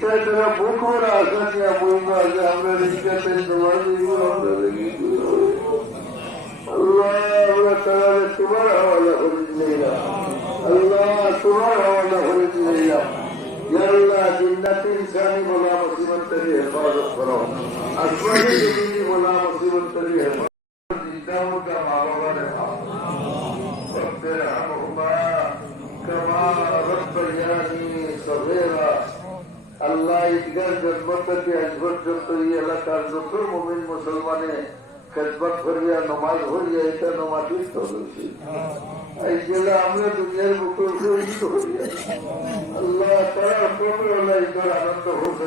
ইটা তারা বুক করে আসা নিয়ে বলবো যে আমরা রিক্সাতে তোমার আমরা আল্লাহ আমরা তারা তোমার হওয়ালা করে দিলাম আল্লাহ তোমার হওয়ালা করে দিলাম আল্লাহ জিন্নাতি ইনসানি বলা মুসিবত থেকে হেফাজত করো আসমানি জমিনি বলা মুসিবত থেকে হেফাজত জিন্দাও কা মা বাবা রে রব্বির হামহুমা কামা রব্বায়ানি সগীরা আল্লাহ ঈদগাহ জন্মত থেকে আজ পর্যন্ত এই এলাকার যত মুমিন মুসলমানে খেদমত করিয়া নমাজ পড়িয়া এটা নমাজই তো হয়েছে এই জেলা আমরা দুনিয়ার বুকে আল্লাহ তারা আনন্দ হোক